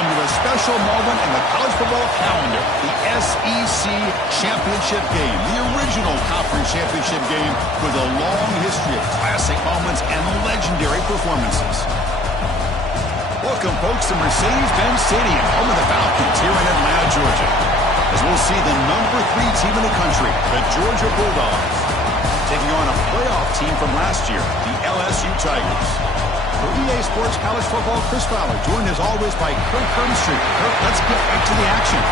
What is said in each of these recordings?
Welcome to a special moment in the college football calendar, the SEC Championship Game, the original conference championship game with a long history of classic moments and legendary performances. Welcome, folks, to Mercedes-Benz Stadium, home of the Falcons here in Atlanta, Georgia, as we'll see the #3 team in the country, the Georgia Bulldogs, taking on a playoff team from last year, the LSU Tigers. For EA Sports College Football, Chris Fowler, joined as always by Kirk Herbstreit. Kirk, let's get back to the action.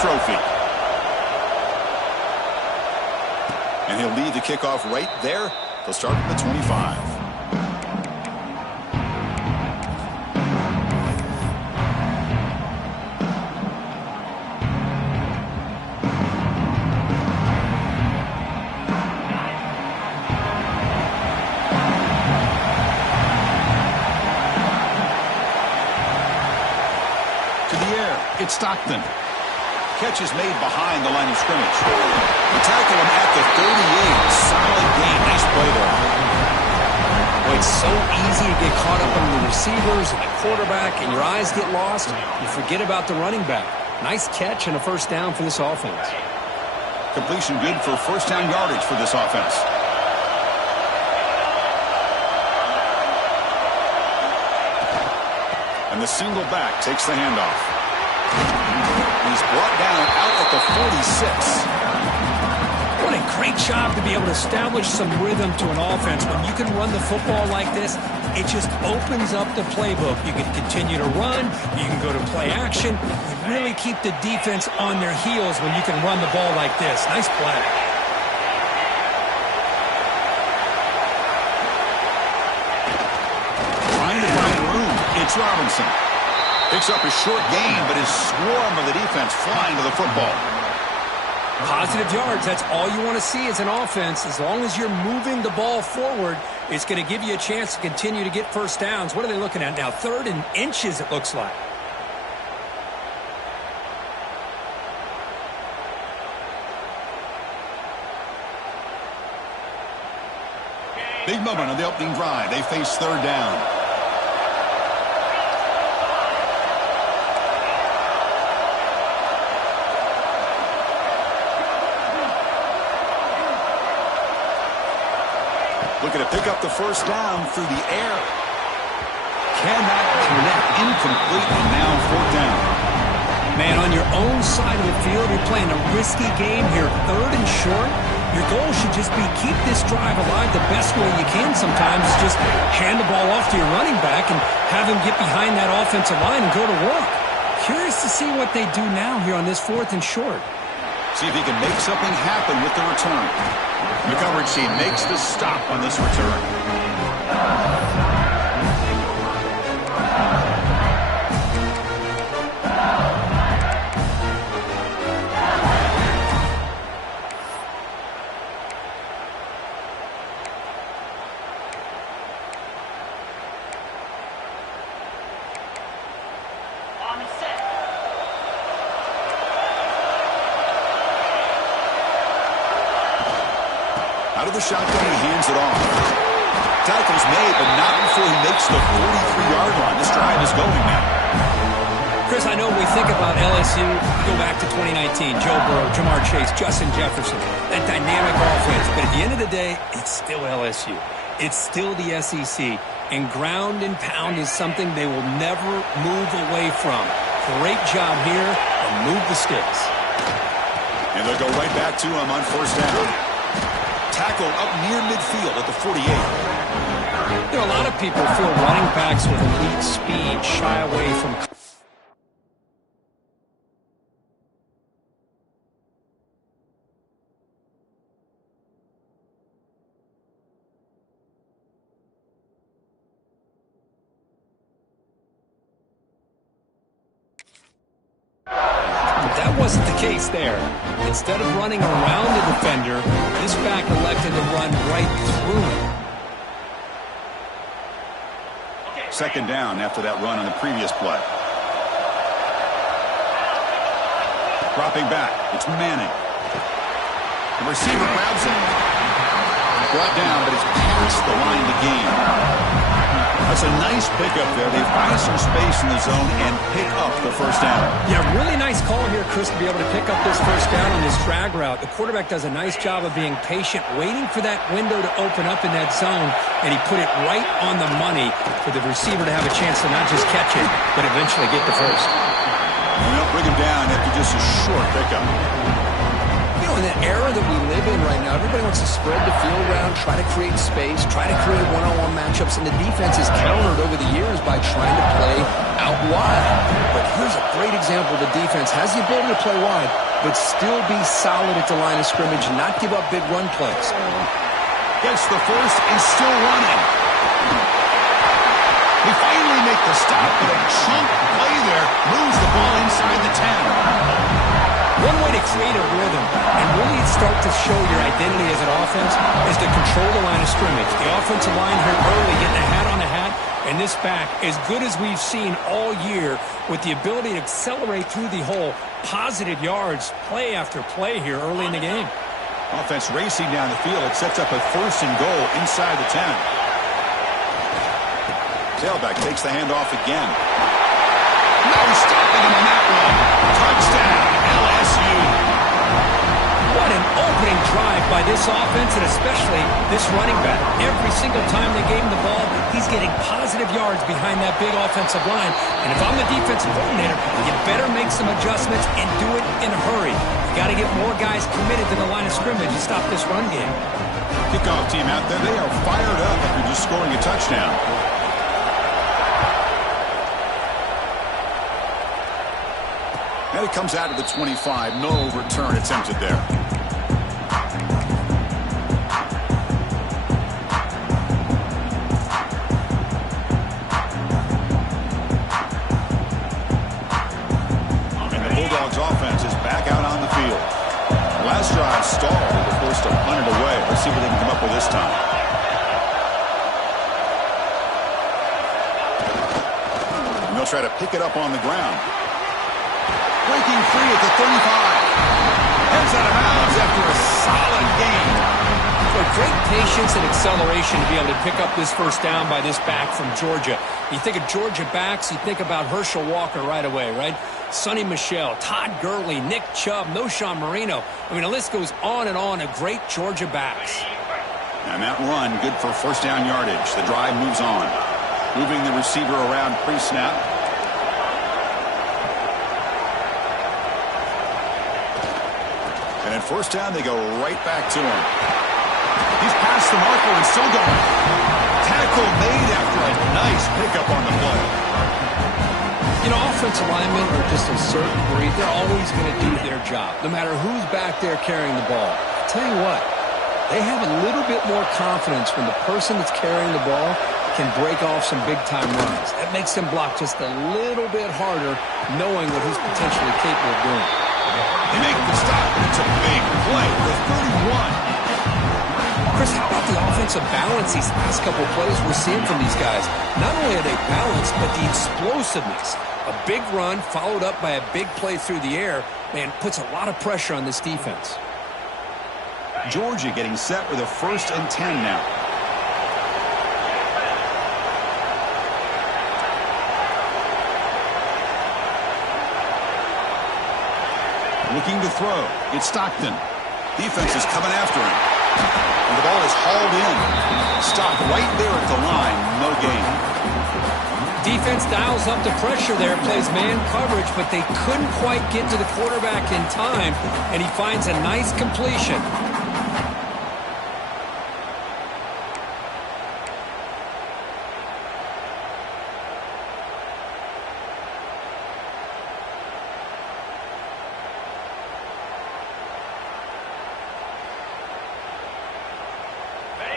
Trophy. And he'll lead the kickoff right there. They'll start at the 25. To the air, it's Stockton. Catch is made behind the line of scrimmage. We tackle him at the 38. Solid gain. Nice play there. Well, it's so easy to get caught up on the receivers and the quarterback, and your eyes get lost. You forget about the running back. Nice catch and a first down for this offense. Completion good for first down yardage for this offense. And the single back takes the handoff. He's brought down out at the 46. What a great job to be able to establish some rhythm to an offense. When you can run the football like this, it just opens up the playbook. You can continue to run. You can go to play action. You really keep the defense on their heels when you can run the ball like this. Nice play. Trying to find room. It's Robinson. Picks up a short gain, but his swarm of the defense flying to the football. Positive yards, that's all you want to see as an offense. As long as you're moving the ball forward, it's going to give you a chance to continue to get first downs. What are they looking at now? 3rd and inches, it looks like. Big moment on the opening drive. They face 3rd down. Looking to pick up the first down through the air. Cannot connect. Incomplete, and now 4th down. Man, on your own side of the field, you're playing a risky game here. 3rd and short. Your goal should just be keep this drive alive the best way you can sometimes. Just hand the ball off to your running back and have him get behind that offensive line and go to work. Curious to see what they do now here on this 4th and short. See if he can make something happen with the return. The coverage team makes the stop on this return. Out of the shotgun, he hands it off. Tackle's made, but not before he makes the 43-yard line. This drive is going now. Chris, I know when we think about LSU, we go back to 2019, Joe Burrow, Jamar Chase, Justin Jefferson, that dynamic offense. But at the end of the day, it's still LSU. It's still the SEC. And ground and pound is something they will never move away from. Great job here, and move the sticks. And they'll go right back to him on first down. Tackle up near midfield at the 48. You know, a lot of people feel running backs with elite speed shy away from wasn't the case there. Instead of running around the defender, this back elected to run right through him. Second down after that run on the previous play. Dropping back. It's Manning. The receiver grabs it. Brought down, but it's past the line to gain. That's a nice pickup there. They find some space in the zone and pick up the first down. Yeah, really nice call here, Chris, to be able to pick up this first down on this drag route. The quarterback does a nice job of being patient, waiting for that window to open up in that zone, and he put it right on the money for the receiver to have a chance to not just catch it, but eventually get the first. And they'll bring him down after just a short pickup. In the era that we live in right now, everybody wants to spread the field around, try to create space, try to create one-on-one matchups, and the defense is countered over the years by trying to play out wide. But here's a great example. The defense has the ability to play wide, but still be solid at the line of scrimmage and not give up big run plays. Gets the first and still running. They finally make the stop, but a chunk play there moves the ball inside the 10. One way to create a rhythm and really start to show your identity as an offense is to control the line of scrimmage. The offensive line here early getting a hat on a hat, and this back, as good as we've seen all year, with the ability to accelerate through the hole, positive yards, play after play here early in the game. Offense racing down the field. It sets up a first and goal inside the 10. Tailback takes the handoff again. No stopping him on that one. Touchdown, LSU. What an opening drive by this offense, and especially this running back. Every single time they gave him the ball, he's getting positive yards behind that big offensive line. And if I'm the defensive coordinator, you better make some adjustments and do it in a hurry. You got to get more guys committed to the line of scrimmage to stop this run game. Kickoff team out there, they are fired up after just scoring a touchdown. And it comes out of the 25. No return attempted there. And the Bulldogs offense is back out on the field. Last drive stalled. They were forced to punt it away. Let's see what they can come up with this time. And they'll try to pick it up on the ground. Breaking free at the 35. Heads out of bounds after a solid gain. For great patience and acceleration to be able to pick up this first down by this back from Georgia. You think of Georgia backs, you think about Herschel Walker right away, right? Sonny Michel, Todd Gurley, Nick Chubb, Noshawn Marino. I mean, the list goes on and on of great Georgia backs. And that run, good for first down yardage. The drive moves on. Moving the receiver around pre-snap. And at first down, they go right back to him. He's past the marker and still going. Tackle made after a nice pickup on the play. You know, offensive linemen are just a certain breed. They're always going to do their job, no matter who's back there carrying the ball. I'll tell you what, they have a little bit more confidence when the person that's carrying the ball can break off some big-time runs. That makes them block just a little bit harder, knowing what he's potentially capable of doing. They make the stop, and it's a big play for 31. Chris, how about the offensive balance these last couple of plays we're seeing from these guys? Not only are they balanced, but the explosiveness. A big run followed up by a big play through the air, man, puts a lot of pressure on this defense. Georgia getting set with a 1st and 10 now. Looking to throw. It's Stockton. Defense is coming after him. And the ball is hauled in. Stopped right there at the line. No gain. Defense dials up the pressure there, plays man coverage, but they couldn't quite get to the quarterback in time, and he finds a nice completion.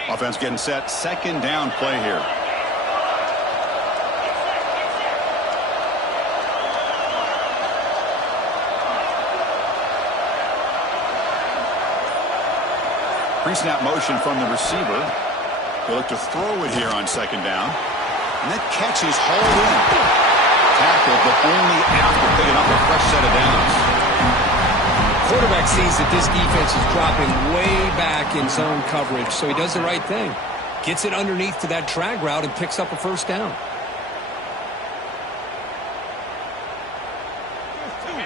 Offense getting set. 2nd down play here. Pre-snap motion from the receiver. He'll look to throw it here on second down. And that catch is hauled in. Tackled, but only after picking up a fresh set of downs. Quarterback sees that this defense is dropping way back in zone coverage, so he does the right thing. Gets it underneath to that drag route and picks up a first down.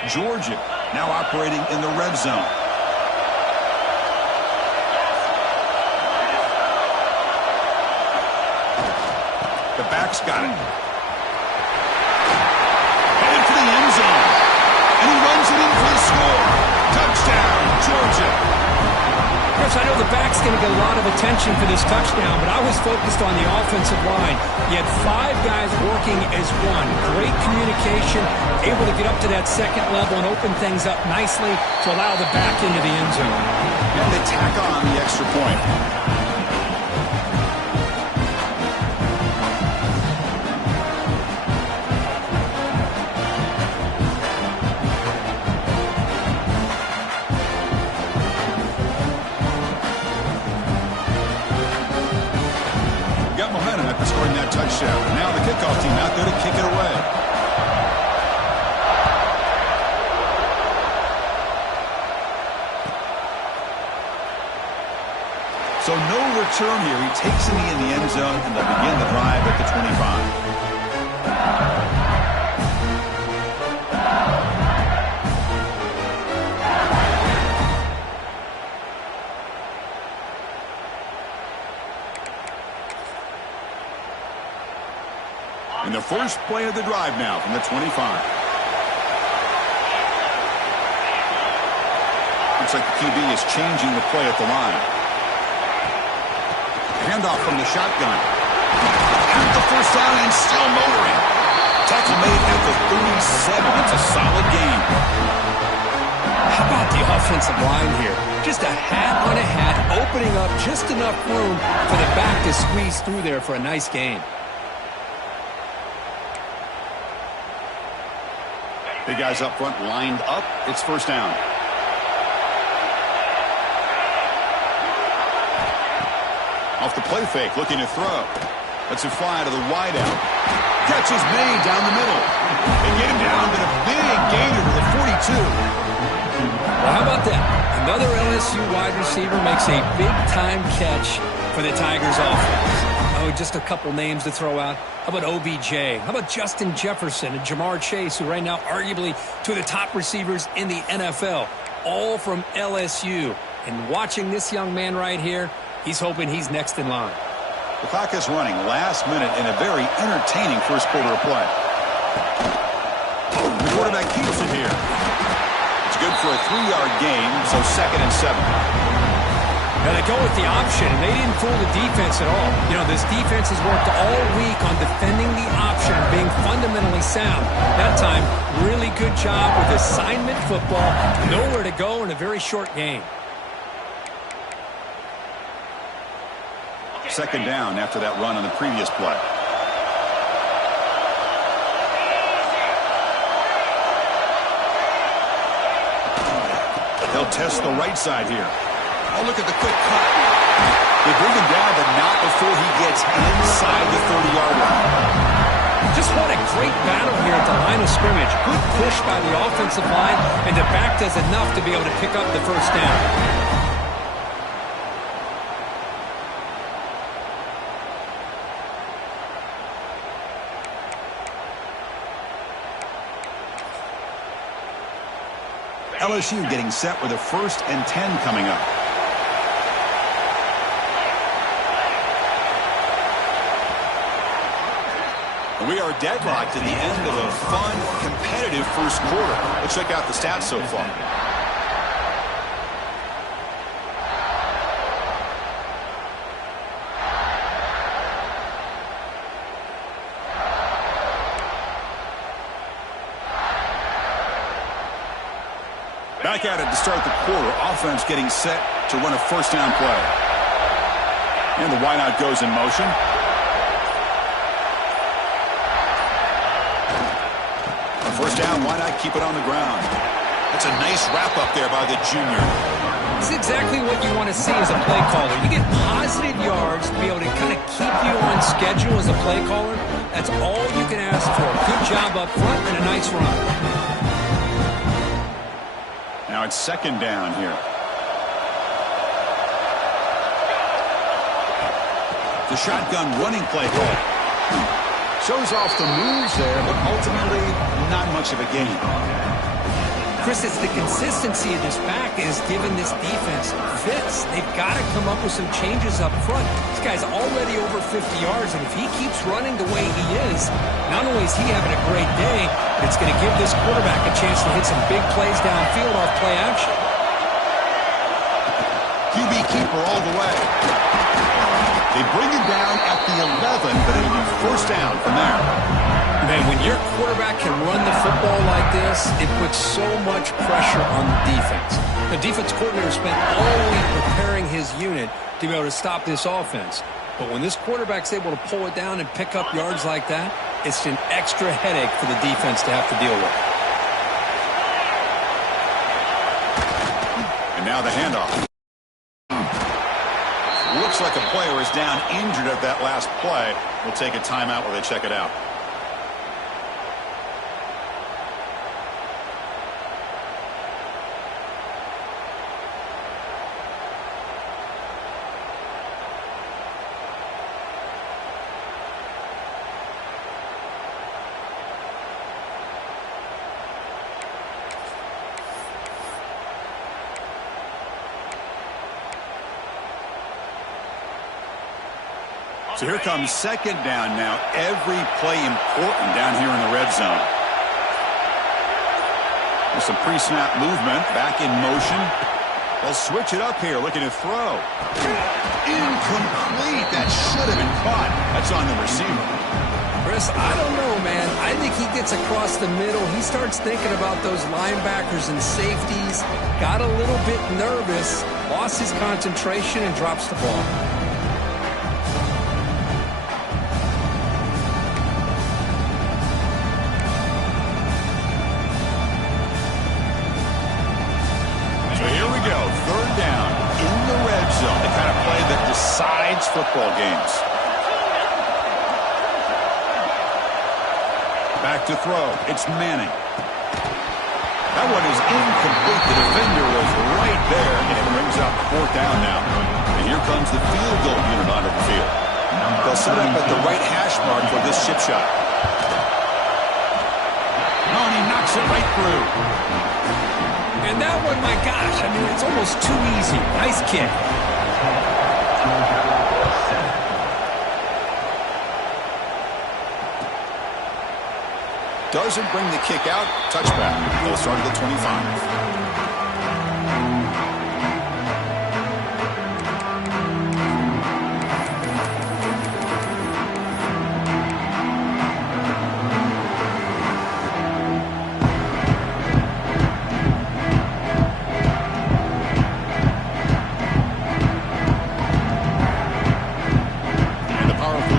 Georgia now operating in the red zone. The back's got it. Headed for the end zone. And he runs it in for the score. Touchdown, Georgia. Chris, I know the back's going to get a lot of attention for this touchdown, but I was focused on the offensive line. You had 5 guys working as one. Great communication, able to get up to that second level and open things up nicely to allow the back into the end zone. And they tack on the extra point. Scoring that touchdown. Now the kickoff team out there to kick it away. So no return here. He takes it in the end zone, and they'll begin the drive at the 25. In the first play of the drive now from the 25. Looks like the QB is changing the play at the line. Handoff from the shotgun. At the first down and still motoring. Tackle made at the 37. It's a solid gain. How about the offensive line here? Just a hat on a hat, opening up just enough room for the back to squeeze through there for a nice gain. Big guys up front lined up. It's first down. Off the play fake, looking to throw. Lets it fly to the wideout. Catch is made down the middle. They get him down, but a big gainer to the 42. Well, how about that? Another LSU wide receiver makes a big-time catch for the Tigers offense. Oh, just a couple names to throw out. How about OBJ? How about Justin Jefferson and Jamar Chase, who right now arguably two of the top receivers in the NFL, all from LSU. And watching this young man right here, he's hoping he's next in line. The clock is running last minute in a very entertaining first quarter of play. The quarterback keeps it here. It's good for a 3-yard gain, so 2nd and 7. Now they go with the option, and they didn't fool the defense at all. You know, this defense has worked all week on defending the option, being fundamentally sound. That time, really good job with assignment football. Nowhere to go in a very short game. 2nd down after that run on the previous play. They'll test the right side here. Oh, look at the quick cut. They bring him down, but not before he gets inside the 30-yard line. Just what a great battle here at the line of scrimmage. Good push by the offensive line, and the back does enough to be able to pick up the first down. LSU getting set with a 1st and 10 coming up. We are deadlocked at the end of a fun, competitive first quarter. Let's check out the stats so far. Back at it to start the quarter. Offense getting set to run a first down play. And the wideout goes in motion. First down, why not keep it on the ground? That's a nice wrap up there by the junior. This is exactly what you want to see as a play caller. You get positive yards to be able to kind of keep you on schedule as a play caller. That's all you can ask for. Good job up front and a nice run. Now it's second down here. The shotgun running play call. Shows off the moves there, but ultimately not much of a gain. Chris, it's the consistency of this back that has given this defense fits. They've got to come up with some changes up front. This guy's already over 50 yards, and if he keeps running the way he is, not only is he having a great day, but it's going to give this quarterback a chance to hit some big plays downfield off play action. QB keeper all the way. They bring him down at the 11, but it'll be first down from there. Man, when your quarterback can run the football like this, it puts so much pressure on the defense. The defense coordinator spent all week preparing his unit to be able to stop this offense. But when this quarterback's able to pull it down and pick up yards like that, it's an extra headache for the defense to have to deal with. And now the handoff. Looks like a player is down injured at that last play. We'll take a timeout while they check it out. So here comes second down now. Every play important down here in the red zone. With some pre-snap movement, back in motion. They'll switch it up here, looking to throw. Incomplete. That should have been caught. That's on the receiver. Chris, I don't know, man. I think he gets across the middle. He starts thinking about those linebackers and safeties. Got a little bit nervous, lost his concentration, and drops the ball. Decides football games. Back to throw. It's Manning. That one is incomplete. The defender was right there, and it brings up fourth down now. And here comes the field goal unit onto the field. They'll set up at the right hash mark for this chip shot. Oh, and he knocks it right through. And that one, my gosh, I mean, it's almost too easy. Nice kick. Doesn't bring the kick out. Touchback. They'll start at the 25.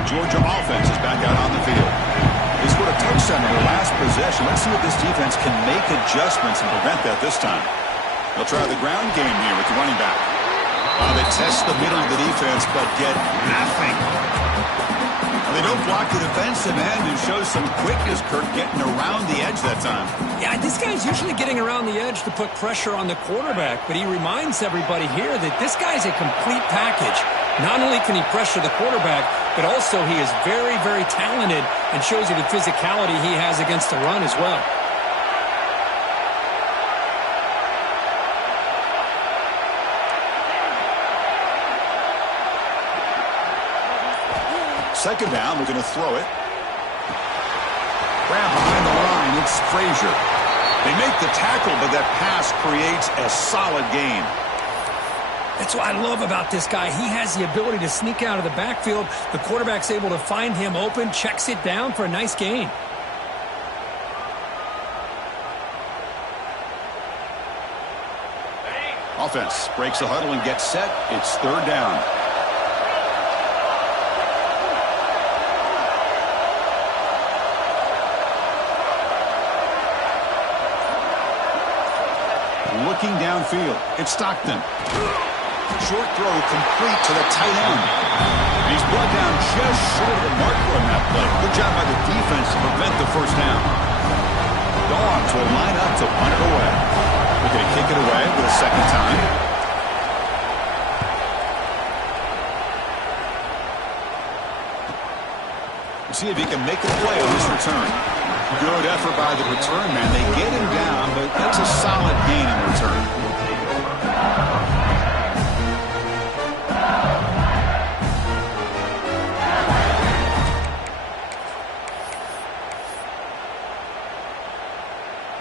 Georgia offense is back out on the field. They scored a touchdown in their last possession. Let's see if this defense can make adjustments and prevent that this time. They'll try the ground game here with the running back. They test the middle of the defense, but get nothing. They don't block the defensive end and show some quickness, Kurt, getting around the edge that time. Yeah, this guy's usually getting around the edge to put pressure on the quarterback, but he reminds everybody here that this guy's a complete package. Not only can he pressure the quarterback, but also he is very, very talented and shows you the physicality he has against the run as well. Second down, we're going to throw it. Grab behind the line, it's Frazier. They make the tackle, but that pass creates a solid gain. That's what I love about this guy. He has the ability to sneak out of the backfield. The quarterback's able to find him open, checks it down for a nice gain. Offense breaks the huddle and gets set. It's third down. Looking down downfield. It's Stockton. Short throw complete to the tight end. And he's brought down just short of the marker on that play. Good job by the defense to prevent the first down. Dogs will line up to punt it away. We're going to kick it away with a second time. See if he can make a play on this return. Good effort by the return man. They get him down, but that's a solid gain in return.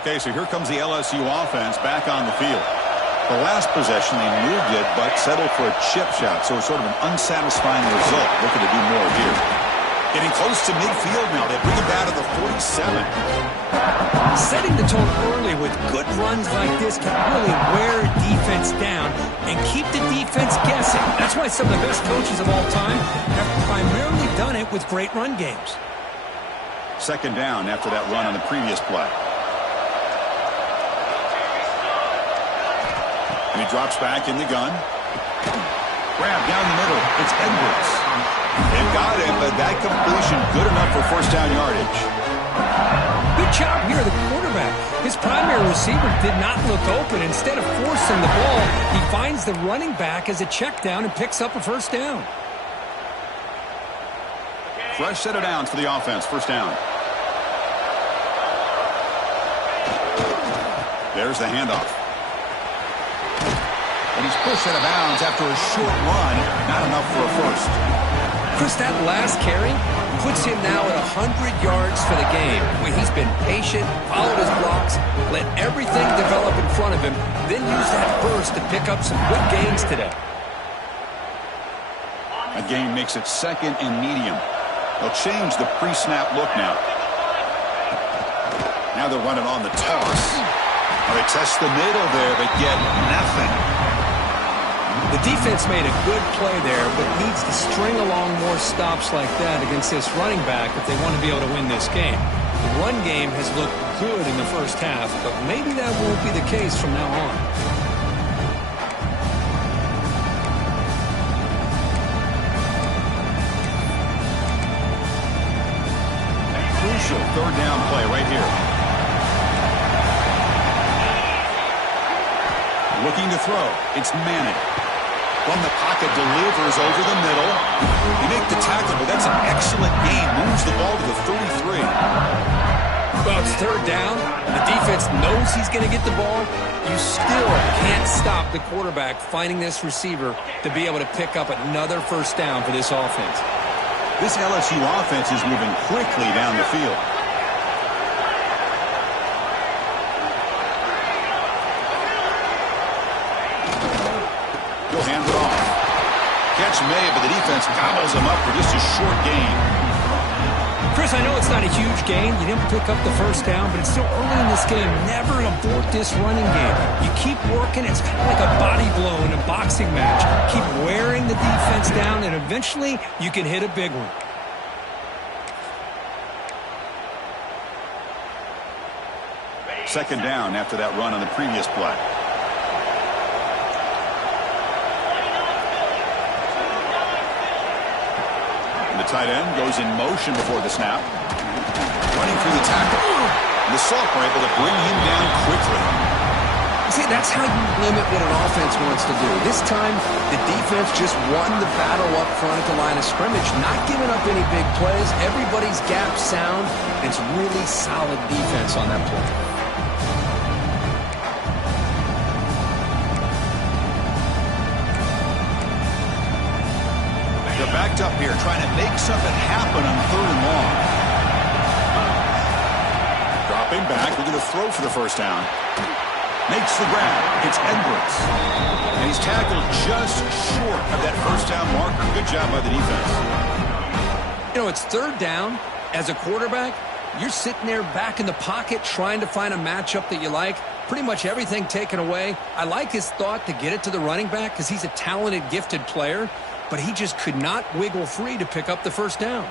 Okay, so here comes the LSU offense back on the field. The last possession, they moved it, but settled for a chip shot, so it's sort of an unsatisfying result. Looking to do more here. Getting close to midfield now. They bring it down to the 47. Setting the tone early with good runs like this can really wear a defense down and keep the defense guessing. That's why some of the best coaches of all time have primarily done it with great run games. Second down after that run on the previous play. And he drops back in the gun. Grab down the middle. It's Edwards. They've got him, but that completion good enough for first down yardage. Good job here, the quarterback. His primary receiver did not look open. Instead of forcing the ball, he finds the running back as a check down and picks up a first down. Fresh set of downs for the offense. First down. There's the handoff. And he's pushed out of bounds after a short run. Not enough for a first. Chris, that last carry puts him now at 100 yards for the game, where he's been patient, followed his blocks, let everything develop in front of him, then use that burst to pick up some good gains today. A gain makes it second and medium. They'll change the pre-snap look now. Now they're running on the toss. They test the middle there, but get nothing. The defense made a good play there, but needs to string along more stops like that against this running back if they want to be able to win this game. The run game has looked good in the first half, but maybe that won't be the case from now on. Crucial third down play right here. Looking to throw. It's Manning. From the pocket, delivers over the middle. You make the tackle, but that's an excellent gain. Moves the ball to the 33. Well, it's third down. The defense knows he's going to get the ball. You still can't stop the quarterback finding this receiver to be able to pick up another first down for this offense. This LSU offense is moving quickly down the field. Hands it off. Catch made, but the defense gobbles him up for just a short gain. Chris, I know it's not a huge gain. You didn't pick up the first down, but it's still early in this game. Never abort this running game. You keep working. It's kind of like a body blow in a boxing match. Keep wearing the defense down, and eventually you can hit a big one. Second down after that run on the previous play. The tight end goes in motion before the snap. Running through the tackle. And the Sophomore able to bring him down quickly. See, that's how you limit what an offense wants to do. This time, the defense just won the battle up front at the line of scrimmage, not giving up any big plays. Everybody's gap sound. It's really solid defense on that play. They're backed up here, trying to make something happen on third and long. Dropping back, looking to throw for the first down. Makes the grab. It's Edwards. And he's tackled just short of that first down marker. Good job by the defense. You know, it's third down. As a quarterback, you're sitting there back in the pocket trying to find a matchup that you like. Pretty much everything taken away. I like his thought to get it to the running back because he's a talented, gifted player, but he just could not wiggle free to pick up the first down.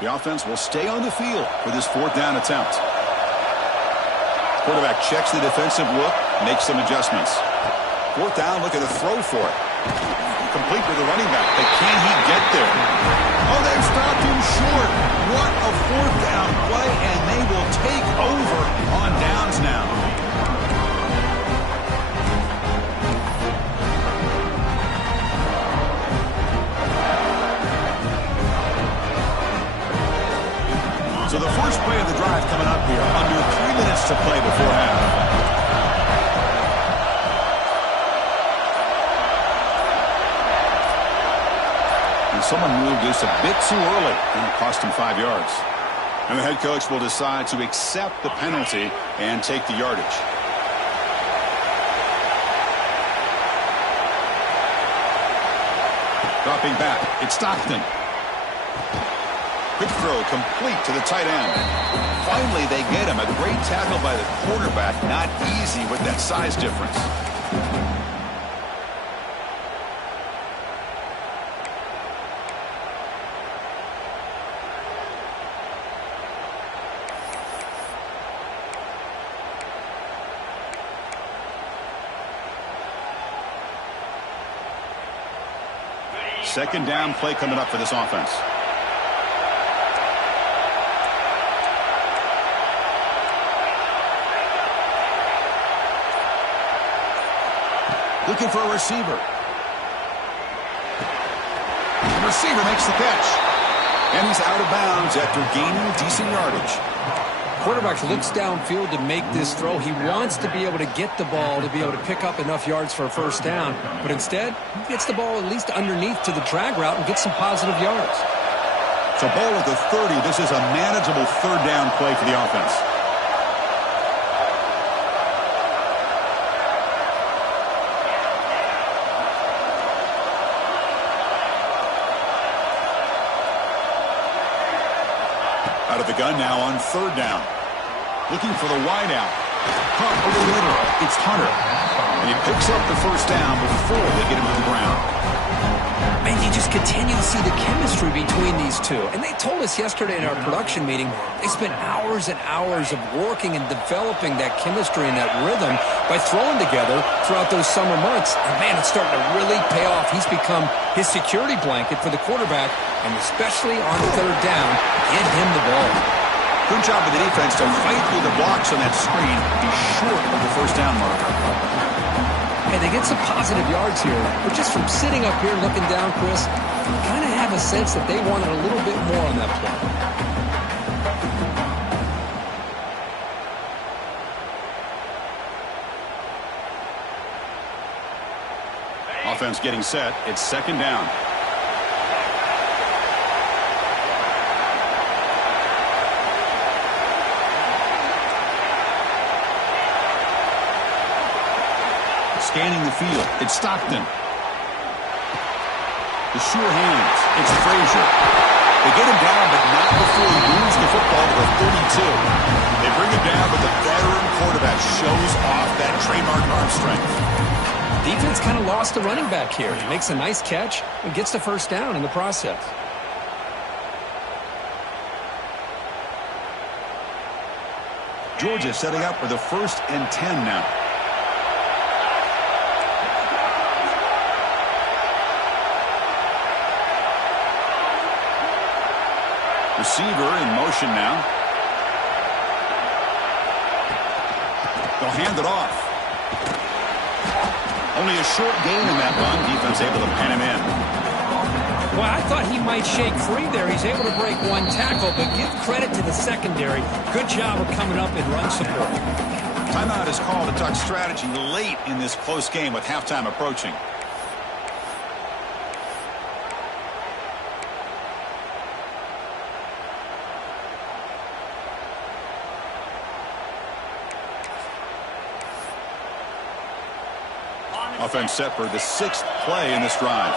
The offense will stay on the field for this 4th down attempt. Quarterback checks the defensive look, makes some adjustments. 4th down, looking to throw for it. Complete with the running back, but can he get there? Oh, they've stopped him short. What a 4th down play, and they will take over on downs now. So the first play of the drive coming up here. Under 3 minutes to play before half. And someone moved this a bit too early, and it cost him 5 yards. And the head coach will decide to accept the penalty and take the yardage. Dropping back, it's Stockton. Quick throw complete to the tight end. Finally, they get him. A great tackle by the quarterback. Not easy with that size difference. Second down play coming up for this offense. Looking for a receiver. The receiver makes the catch. And he's out of bounds after gaining decent yardage. Quarterback looks downfield to make this throw. He wants to be able to get the ball to be able to pick up enough yards for a first down. But instead, he gets the ball at least underneath to the drag route and gets some positive yards. So ball at the 30. This is a manageable 3rd down play for the offense. Out of the gun now on 3rd down. Looking for the wideout. Caught over the middle. It's Hunter. And he picks up the first down before they get him to the ground. Man, you just continue to see the chemistry between these two. And they told us yesterday in our production meeting, they spent hours and hours of working and developing that chemistry and that rhythm by throwing together throughout those summer months. And man, it's starting to really pay off. He's become his security blanket for the quarterback, and especially on 3rd down, get him the ball. Good job of the defense to fight through the blocks on that screen, be short of the first down marker. And they get some positive yards here, but just from sitting up here looking down, Chris, you kind of have a sense that they wanted a little bit more on that play. Offense getting set. It's 2nd down. Scanning the field. It's Stockton. The sure hands. It's Frazier. They get him down, but not before he moves the football to the 32. They bring him down, but the veteran quarterback shows off that trademark arm strength. Defense kind of lost the running back here. He makes a nice catch and gets the first down in the process. Georgia setting up for the 1st and 10 now. Receiver in motion now. They'll hand it off. Only a short gain in that run. Defense able to pen him in. Well, I thought he might shake free there. He's able to break one tackle, but give credit to the secondary. Good job of coming up and run support. Timeout is called to talk strategy late in this close game with halftime approaching. Offense set for the 6th play in this drive.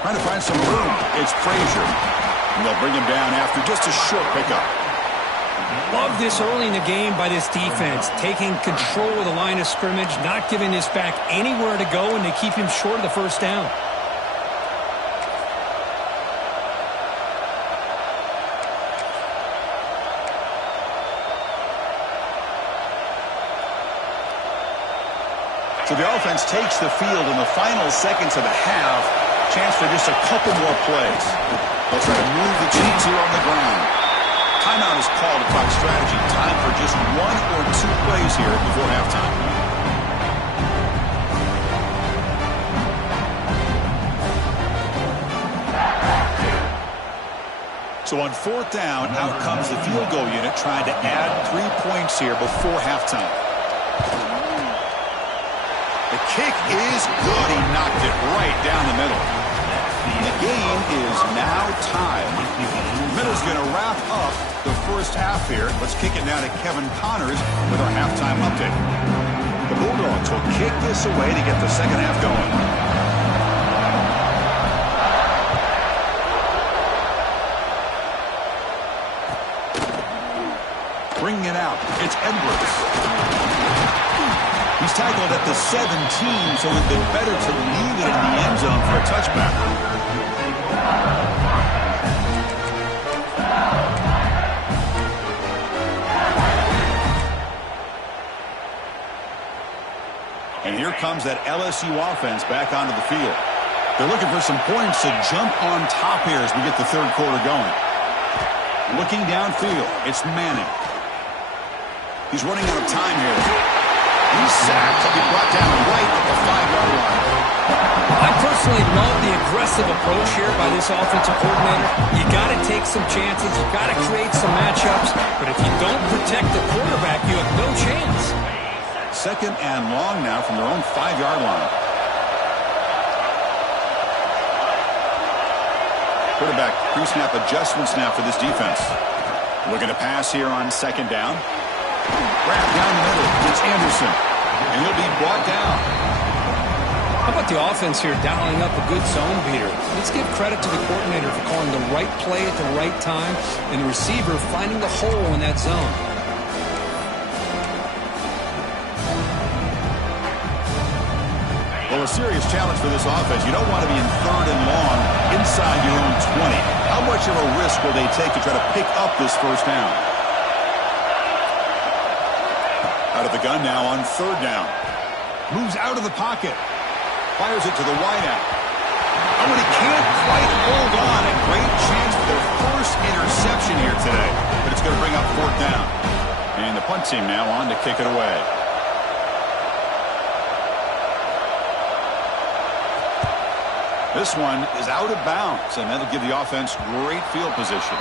Trying to find some room. It's Frazier. And they'll bring him down after just a short pickup. Love this early in the game by this defense. Taking control of the line of scrimmage, not giving this back anywhere to go, and they keep him short of the first down. So the offense takes the field in the final seconds of the half. Chance for just a couple more plays. They'll try to move the chains here on the ground. Timeout is called to talk strategy. Time for just 1 or 2 plays here before halftime. So on 4th down, out comes the field goal unit trying to add 3 points here before halftime. The kick is good. He knocked it right down the middle. The game is now tied. Middle's going to wrap up the first half here. Let's kick it now to Kevin Connors with our halftime update. The Bulldogs will kick this away to get the second half going. Bringing it out, it's Edwards. He's tackled at the 17, so it'd been better to leave it in the end zone for a touchback. And here comes that LSU offense back onto the field. They're looking for some points to jump on top here as we get the third quarter going. Looking downfield, it's Manning. He's running out of time here. He's sacked. He'll be brought down right at the 5-yard line. I personally love the aggressive approach here by this offensive coordinator. You got to take some chances. You got to create some matchups. But if you don't protect the quarterback, you have no chance. 2nd and long now from their own 5-yard line. Quarterback pre-snap adjustments now for this defense. Looking to pass here on 2nd down. Wrapped down the middle. It's Anderson. And he'll be brought down. How about the offense here dialing up a good zone beater? Let's give credit to the coordinator for calling the right play at the right time and the receiver finding the hole in that zone. Well, a serious challenge for this offense. You don't want to be in 3rd and long inside your own 20. How much of a risk will they take to try to pick up this first down? Out of the gun now on 3rd down. Moves out of the pocket. Fires it to the wideout. Oh, and he can't quite hold on. A great chance for their first interception here today. But it's going to bring up 4th down. And the punt team now on to kick it away. This one is out of bounds, and that'll give the offense great field position.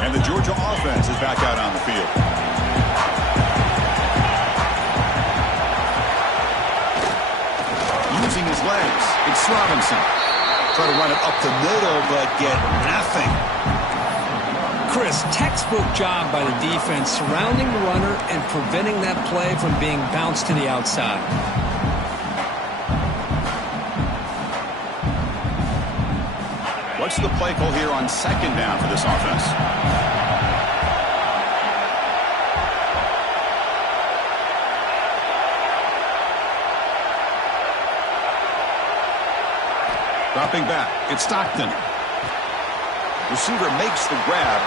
And the Georgia offense is back out on the field. Using his legs, it's Robinson. Try to run it up the middle, but get nothing. Chris, textbook job by the defense surrounding the runner and preventing that play from being bounced to the outside. What's the play call here on 2nd down for this offense? Dropping back, it's Stockton. Receiver makes the grab,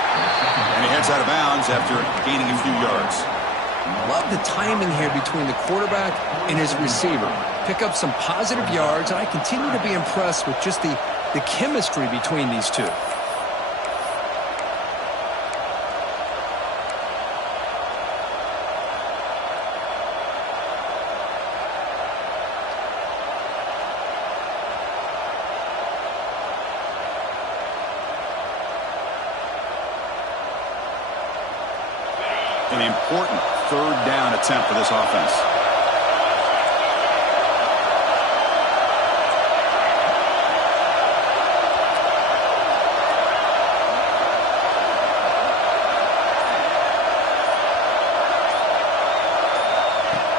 and he heads out of bounds after gaining a few yards. Love the timing here between the quarterback and his receiver. Pick up some positive yards, and I continue to be impressed with just the chemistry between these two. An important 3rd down attempt for this offense.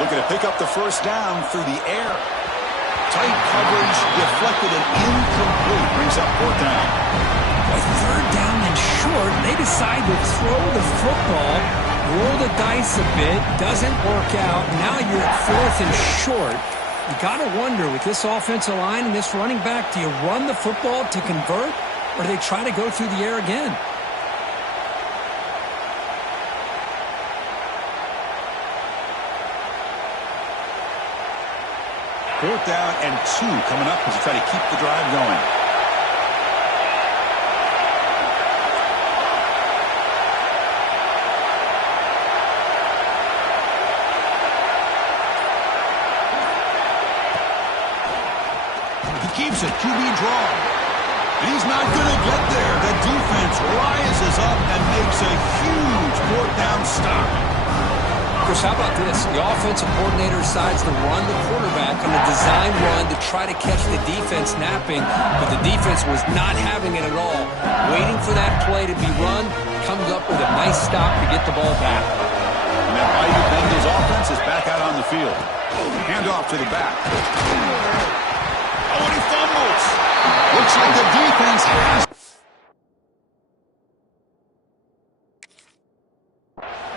Looking to pick up the first down through the air. Tight coverage, deflected and incomplete. Brings up 4th down. With 3rd down and short, they decide to throw the football. Roll the dice a bit, doesn't work out. Now you're at 4th and short. You got to wonder, with this offensive line and this running back, do you run the football to convert, or do they try to go through the air again? Fourth down and 2 coming up as you try to keep the drive going. Keeps it, QB draw. And he's not going to get there. The defense rises up and makes a huge fourth down stop. Chris, how about this? The offensive coordinator decides to run the quarterback on a design run to try to catch the defense napping, but the defense was not having it at all. Waiting for that play to be run, comes up with a nice stop to get the ball back. And that Bayou Bengals offense is back out on the field. Hand off to the back. Oh, and he fumbles. Looks like the defense has.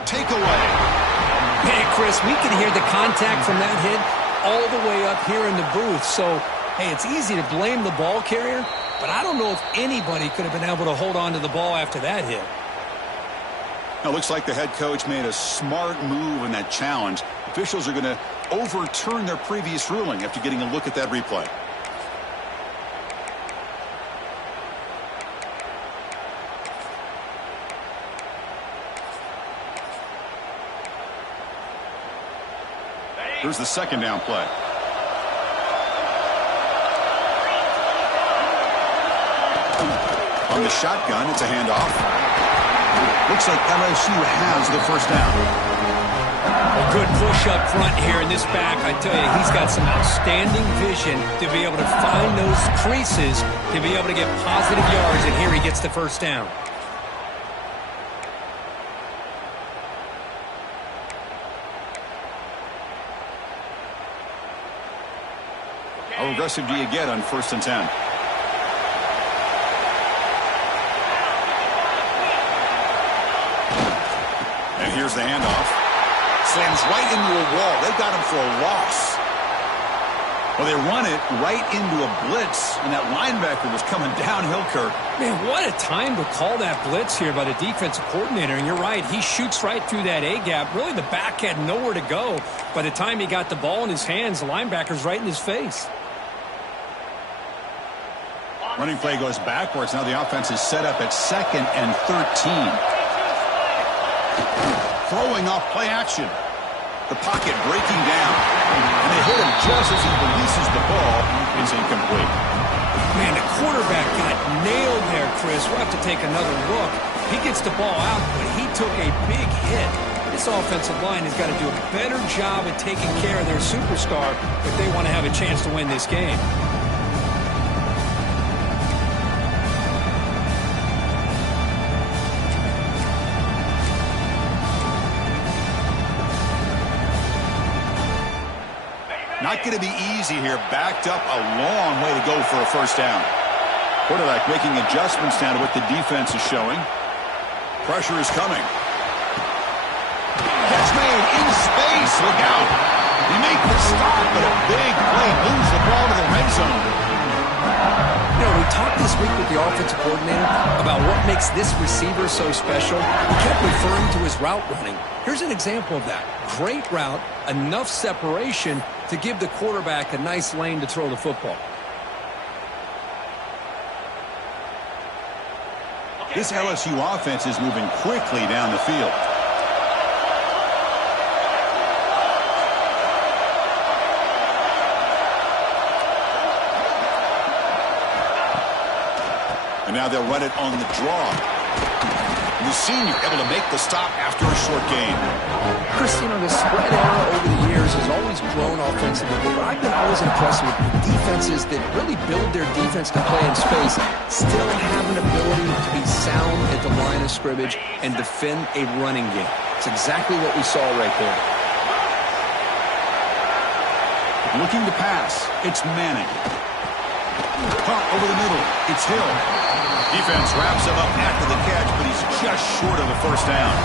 Takeaway. Hey, Chris, we could hear the contact from that hit all the way up here in the booth. So, hey, it's easy to blame the ball carrier, but I don't know if anybody could have been able to hold on to the ball after that hit. Now, looks like the head coach made a smart move in that challenge. Officials are going to overturn their previous ruling after getting a look at that replay. Here's the second down play. On the shotgun, it's a handoff. Looks like LSU has the first down. A good push up front here in this back. I tell you, he's got some outstanding vision to be able to find those creases, to be able to get positive yards, and here he gets the first down. How aggressive do you get on 1st and 10? And here's the handoff. Slams right into a wall. They got him for a loss. Well, they run it right into a blitz, and that linebacker was coming downhill, Kirk. Man, what a time to call that blitz here by the defensive coordinator. And you're right, he shoots right through that A-gap. Really, the back had nowhere to go. By the time he got the ball in his hands, the linebacker's right in his face. Running play goes backwards. Now the offense is set up at 2nd and 13. Throwing off play action. The pocket breaking down. And they hit him just as he releases the ball. It's incomplete. Man, the quarterback got nailed there, Chris. We'll have to take another look. He gets the ball out, but he took a big hit. This offensive line has got to do a better job at taking care of their superstar if they want to have a chance to win this game. Not going to be easy here. Backed up a long way to go for a first down. Quarterback making adjustments now to what the defense is showing. Pressure is coming. Catch made in space. Look out. He made the stop, but a big play moves the ball to the red zone. You know, we talked this week with the offensive coordinator about what makes this receiver so special. He kept referring to his route running. Here's an example of that. Great route, enough separation to give the quarterback a nice lane to throw the football. This LSU offense is moving quickly down the field. And now they'll run it on the draw. The senior able to make the stop after a short gain. Chris, you know, the spread era over the years has always grown offensively, but I've been always impressed with defenses that really build their defense to play in space, still have an ability to be sound at the line of scrimmage and defend a running game. It's exactly what we saw right there. Looking to pass. It's Manning. Caught over the middle. It's Hill. Defense wraps him up after the catch, but he's just short of the first down.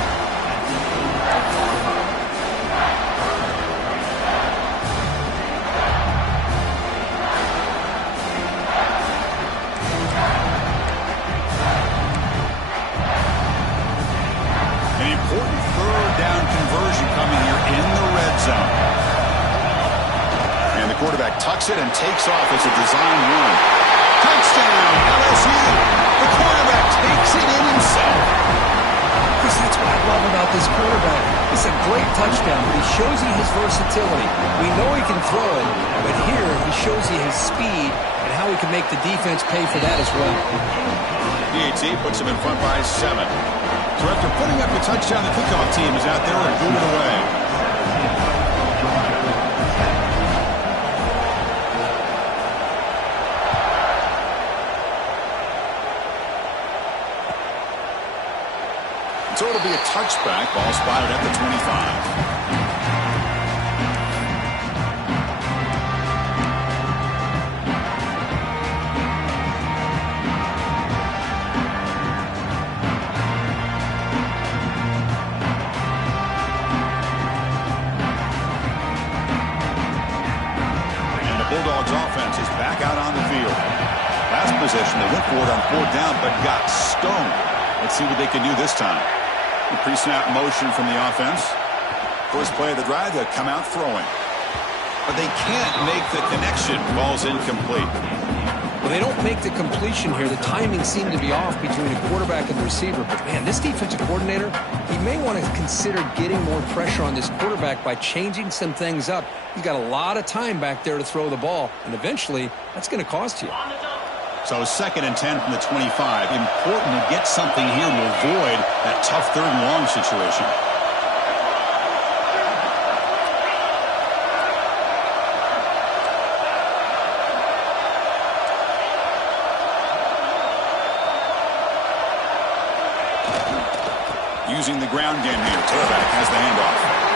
Chucks it and takes off as a design run. Touchdown, LSU. The quarterback takes it in himself. Chris, that's what I love about this quarterback. It's a great touchdown, but he shows you his versatility. We know he can throw it, but here he shows you his speed and how he can make the defense pay for that as well. DAT puts him in front by 7. So after putting up a touchdown, the kickoff team is out there and moving away. So it'll be a touchback. Ball spotted at the 25. And the Bulldogs offense is back out on the field. Last possession, they went for it on 4th down, but got stoned. Let's see what they can do this time. The pre-snap motion from the offense. First play of the drive, they'll come out throwing. But they can't make the connection. Ball's incomplete. Well, they don't make the completion here. The timing seemed to be off between the quarterback and the receiver. But, man, this defensive coordinator, he may want to consider getting more pressure on this quarterback by changing some things up. He's got a lot of time back there to throw the ball. And eventually, that's going to cost you. So 2nd and 10 from the 25. Important to get something here to avoid that tough 3rd and long situation. Using the ground game here. Tailback has the handoff.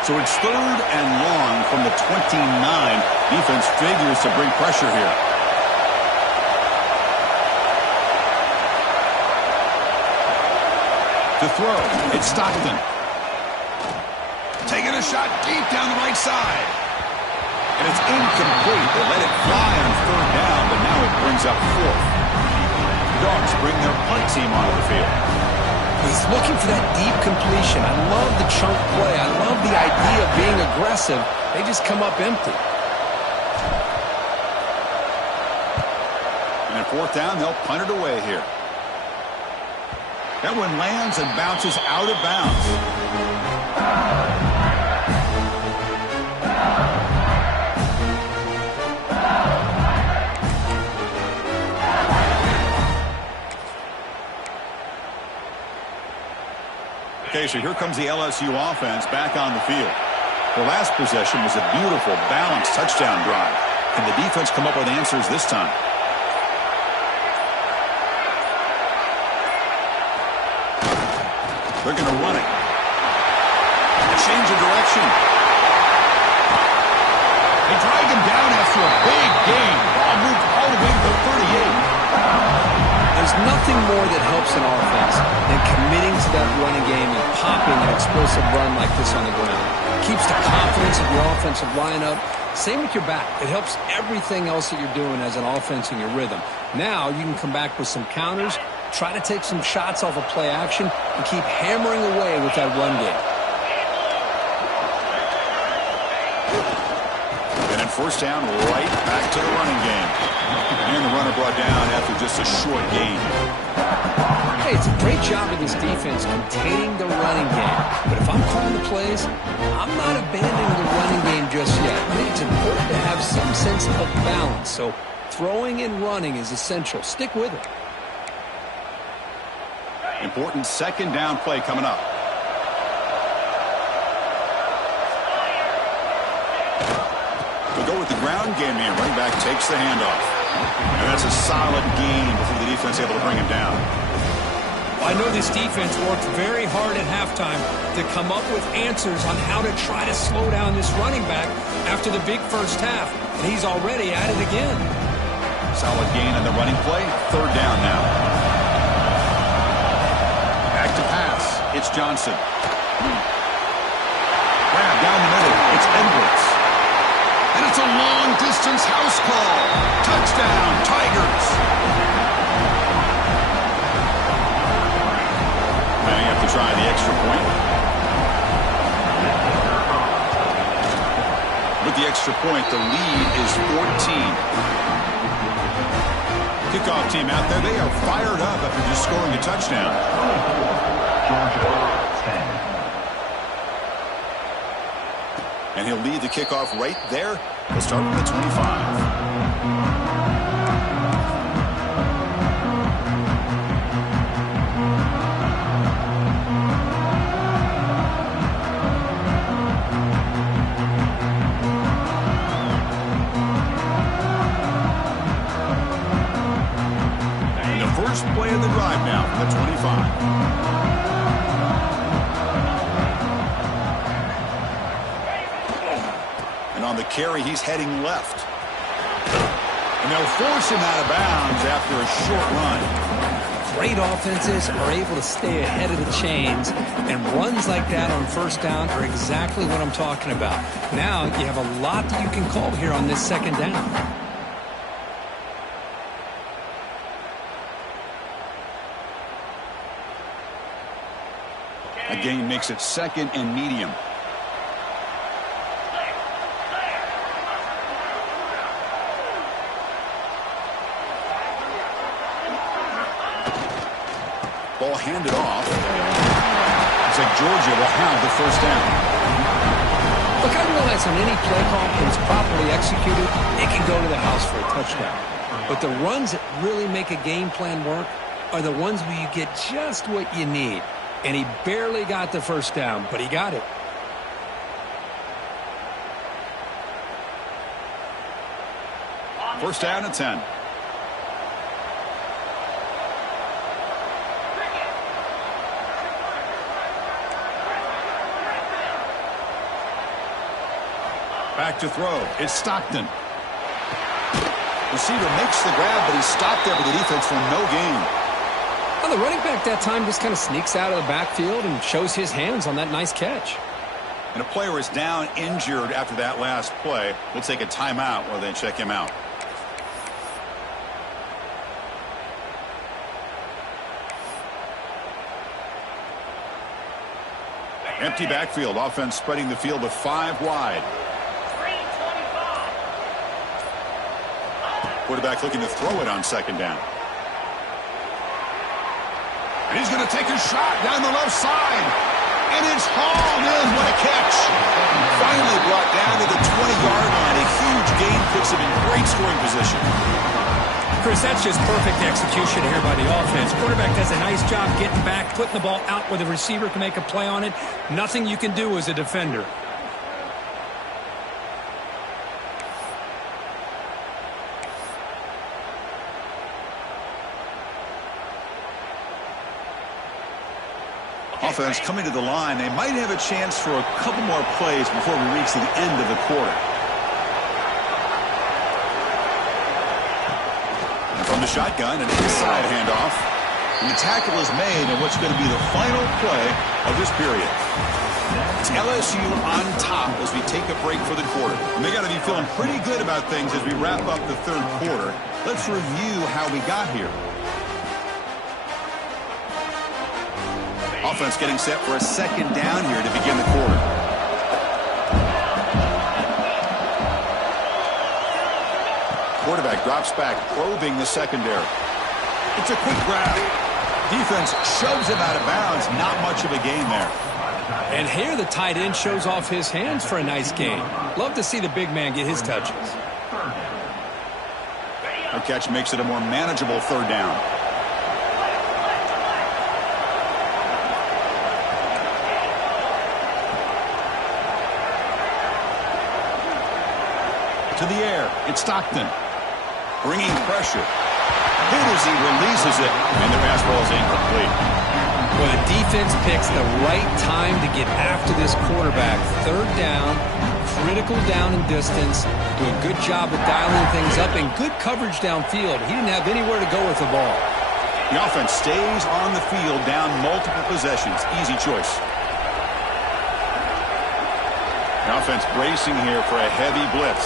So it's 3rd and long from the 29. Defense figures to bring pressure here. To throw, it's Stockton. Taking a shot deep down the right side. And it's incomplete. They let it fly on 3rd down, but now it brings up 4th. Dogs bring their punt team onto the field. He's looking for that deep completion. I love the chunk play. I love the idea of being aggressive. They just come up empty. And at 4th down, they'll punt it away here. That one lands and bounces out of bounds. Okay, so here comes the LSU offense back on the field. The last possession was a beautiful, balanced touchdown drive. Can the defense come up with answers this time? They're going to run it. A change of direction. They drag him down after a big gain. Ball moved all the way to the 38. There's nothing more that helps an offense than committing to that running game and popping an explosive run like this on the ground. Keeps the confidence of your offensive lineup. Same with your back. It helps everything else that you're doing as an offense in your rhythm. Now you can come back with some counters, try to take some shots off of play action, and keep hammering away with that run game. And then 1st down, right back to the running game. And the runner brought down after just a short gain. Hey, it's a great job of this defense containing the running game. But if I'm calling the plays, I'm not abandoning the running game just yet. I think it's important to have some sense of balance. So throwing and running is essential. Stick with it. Important 2nd down play coming up. We'll go with the ground game here. Running back takes the handoff. And that's a solid gain before the defense able to bring him down. Well, I know this defense worked very hard at halftime to come up with answers on how to try to slow down this running back after the big first half. And he's already at it again. Solid gain on the running play. 3rd down now. Back to pass. It's Johnson. Grab down the middle. It's Edwards. And it's a long-distance house call. Touchdown, Tigers. extra point. The lead is 14. Kickoff team out there, they are fired up after just scoring a touchdown. And he'll lead the kickoff right there. He'll start from the 25. First play of the drive now from the 25. And on the carry, he's heading left. And they'll force him out of bounds after a short run. Great offenses are able to stay ahead of the chains, and runs like that on first down are exactly what I'm talking about. Now you have a lot that you can call here on this second down. A gain makes it second and medium. Ball handed off. Looks like Georgia will have the first down. Look, I realize on any play call, when it's properly executed, it can go to the house for a touchdown. But the runs that really make a game plan work are the ones where you get just what you need. And he barely got the first down, but he got it. First down and 10. Back to throw. It's Stockton. Receiver makes the grab, but he's stopped there by the defense for no gain. Well, the running back that time just kind of sneaks out of the backfield and shows his hands on that nice catch. And a player is down injured after that last play. We'll take a timeout while they check him out. Empty backfield. Offense spreading the field with 5 wide. Quarterback looking to throw it on second down. And he's going to take a shot down the left side. And it's hauled in. What a catch. Finally brought down to the 20-yard line. A huge gain puts him in great scoring position. Chris, that's just perfect execution here by the offense. Quarterback does a nice job getting back, putting the ball out where the receiver can make a play on it. Nothing you can do as a defender. Offense coming to the line. They might have a chance for a couple more plays before we reach the end of the quarter. And from the shotgun, an inside handoff. And the tackle is made in what's going to be the final play of this period. It's LSU on top as we take a break for the quarter. And they got to be feeling pretty good about things as we wrap up the third quarter. Let's review how we got here. Offense getting set for a second down here to begin the quarter. Quarterback drops back, probing the secondary. It's a quick grab. Defense shoves him out of bounds. Not much of a gain there. And here the tight end shows off his hands for a nice gain. Love to see the big man get his touches. The catch makes it a more manageable third down. To the air, it's Stockton. Bringing pressure. Hit as he releases it, and the pass ball is incomplete. Well, the defense picks the right time to get after this quarterback. Third down, critical down and distance. Do a good job of dialing things up, and good coverage downfield. He didn't have anywhere to go with the ball. The offense stays on the field down multiple possessions. Easy choice. The offense bracing here for a heavy blitz.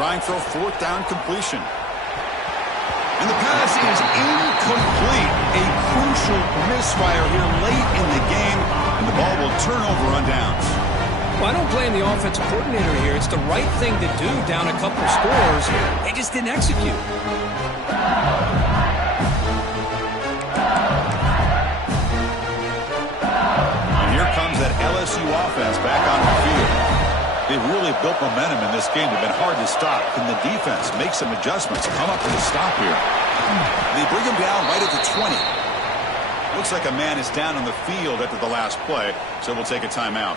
Trying for a fourth down completion. And the pass is incomplete. A crucial misfire here late in the game, and the ball will turn over on downs. Well, I don't blame the offensive coordinator here. It's the right thing to do down a couple scores. They just didn't execute. And here comes that LSU offense back on the field. They've really built momentum in this game. They've been hard to stop. Can the defense make some adjustments? Come up with a stop here. They bring him down right at the 20. Looks like a man is down on the field after the last play, so we'll take a timeout.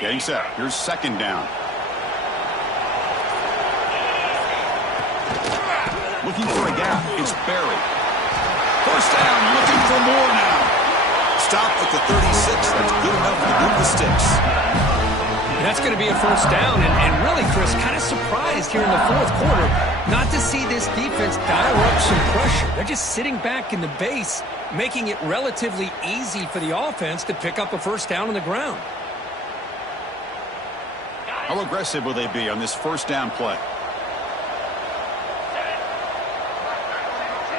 Getting set. Here's second down. Looking for a gap. It's Berry. First down. Looking for more now. Stop at the 36. That's good enough to move the sticks. And that's going to be a first down. And really, Chris, kind of surprised here in the fourth quarter not to see this defense dial up some pressure. They're just sitting back in the base, making it relatively easy for the offense to pick up a first down on the ground. How aggressive will they be on this first down play?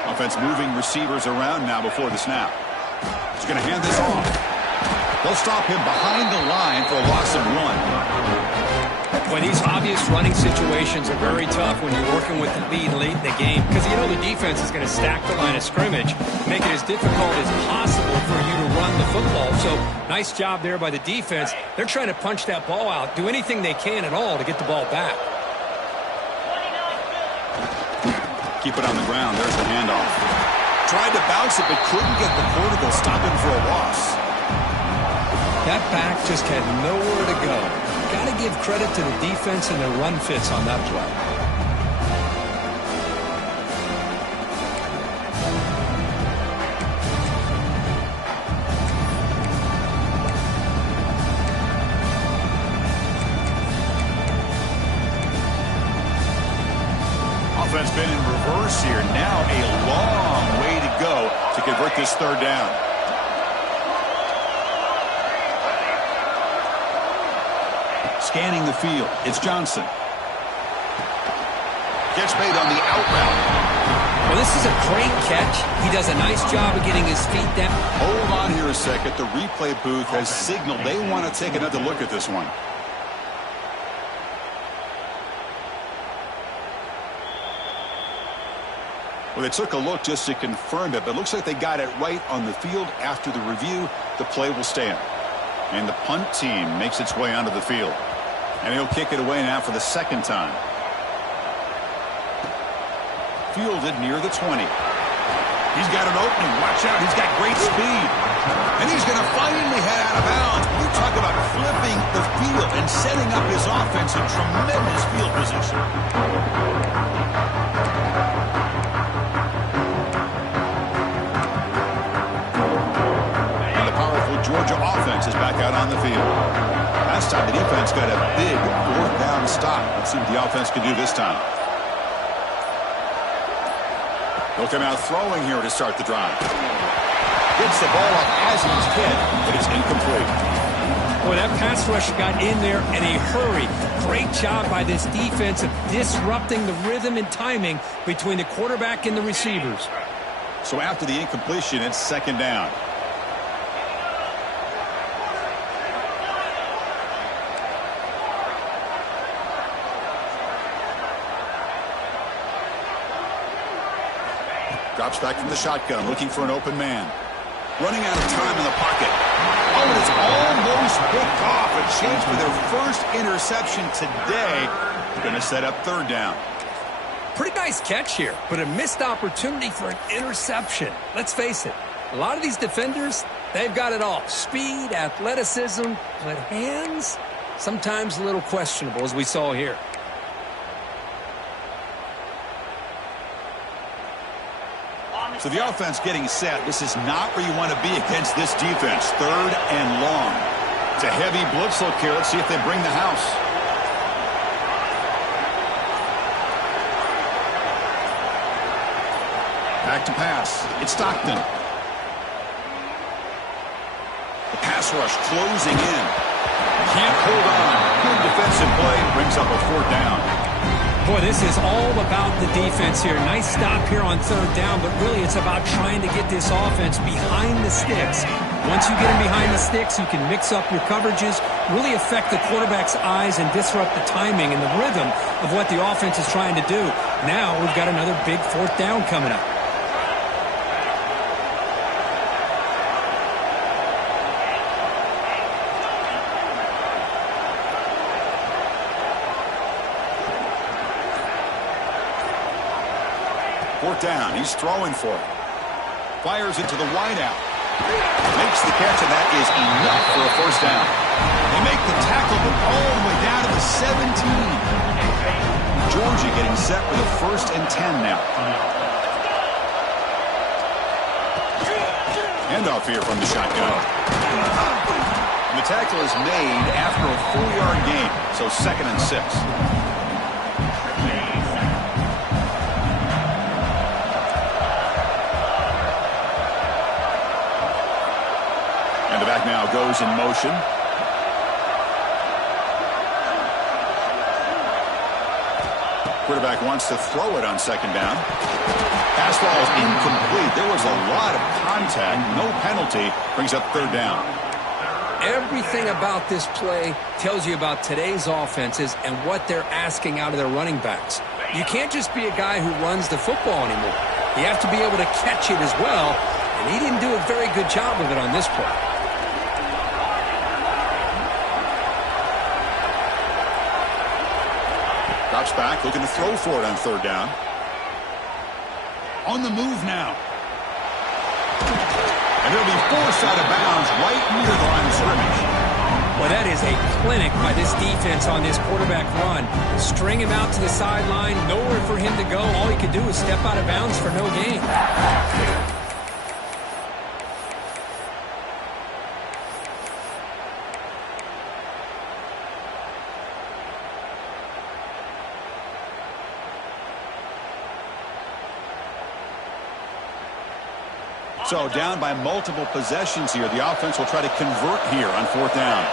Offense moving receivers around now before the snap. He's going to hand this off. They'll stop him behind the line for a loss of 1. Well, these obvious running situations are very tough when you're working with the lead late in the game because you know the defense is going to stack the line of scrimmage, make it as difficult as possible for you to run the football. So nice job there by the defense. They're trying to punch that ball out, do anything they can at all to get the ball back. Keep it on the ground. There's the handoff. Tried to bounce it, but couldn't get the quarter. They'll stop him for a loss. That back just had nowhere to go. Got to give credit to the defense and their run fits on that play. Offense been in reverse here. Now a long way to go to convert this third down. Scanning the field. It's Johnson. Gets made on the out route. Well, this is a great catch. He does a nice job of getting his feet down. Hold on here a second. The replay booth has signaled they want to take another look at this one. Well, they took a look just to confirm it, but it looks like they got it right on the field. After the review, the play will stand. And the punt team makes its way onto the field. And he'll kick it away now for the second time. Fielded near the 20. He's got an opening. Watch out. He's got great speed. And he's going to finally head out of bounds. You talk about flipping the field and setting up his offense in tremendous field position. And the powerful Georgia offense is back out on the field. Last time the defense got a big fourth down stop. Let's see what the offense can do this time. They'll come out throwing here to start the drive. Gets the ball up as he's hit, but it's incomplete. Boy, that pass rush got in there in a hurry. Great job by this defense of disrupting the rhythm and timing between the quarterback and the receivers. So after the incompletion, it's second down. Drops back from the shotgun, looking for an open man. Running out of time in the pocket. Oh, and it's almost picked off. A chance for their first interception today. They're going to set up third down. Pretty nice catch here, but a missed opportunity for an interception. Let's face it, a lot of these defenders, they've got it all. Speed, athleticism, but hands, sometimes a little questionable, as we saw here. So the offense getting set. This is not where you want to be against this defense. 3rd and long. It's a heavy blitz look here. Let's see if they bring the house. Back to pass. It's Stockton. The pass rush closing in. Can't hold on. Good defensive play. Brings up a 4th down. Boy, this is all about the defense here. Nice stop here on 3rd down, but really it's about trying to get this offense behind the sticks. Once you get them behind the sticks, you can mix up your coverages, really affect the quarterback's eyes and disrupt the timing and the rhythm of what the offense is trying to do. Now we've got another big 4th down coming up. Down. He's throwing for it. Fires it to the wideout. Makes the catch, and that is enough for a 1st down. They make the tackle, but all the way down to the 17. Georgia getting set with a 1st and 10 now. Handoff here from the shotgun. And the tackle is made after a 4-yard gain, so 2nd and 6. Back now goes in motion. Quarterback wants to throw it on 2nd down. Pass ball is incomplete. There was a lot of contact. No penalty. Brings up 3rd down. Everything about this play tells you about today's offenses and what they're asking out of their running backs. You can't just be a guy who runs the football anymore. You have to be able to catch it as well, and he didn't do a very good job of it on this play. Drops back, looking to throw for it on 3rd down. On the move now. And it'll be forced out of bounds right near the line of scrimmage. Well, that is a clinic by this defense on this quarterback run. String him out to the sideline, nowhere for him to go. All he could do is step out of bounds for no gain. So down by multiple possessions here. The offense will try to convert here on 4th down.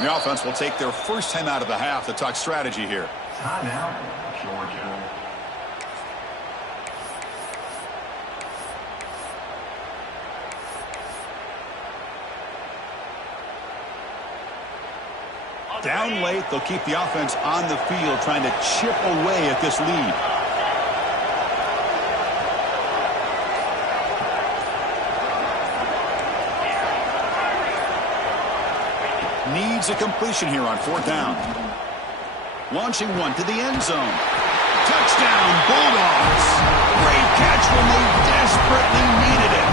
The offense will take their 1st time out of the half to talk strategy here. Timeout, Georgia. Down late, they'll keep the offense on the field trying to chip away at this lead. Needs a completion here on 4th down. Launching one to the end zone. Touchdown, Bulldogs. Great catch when they desperately needed it.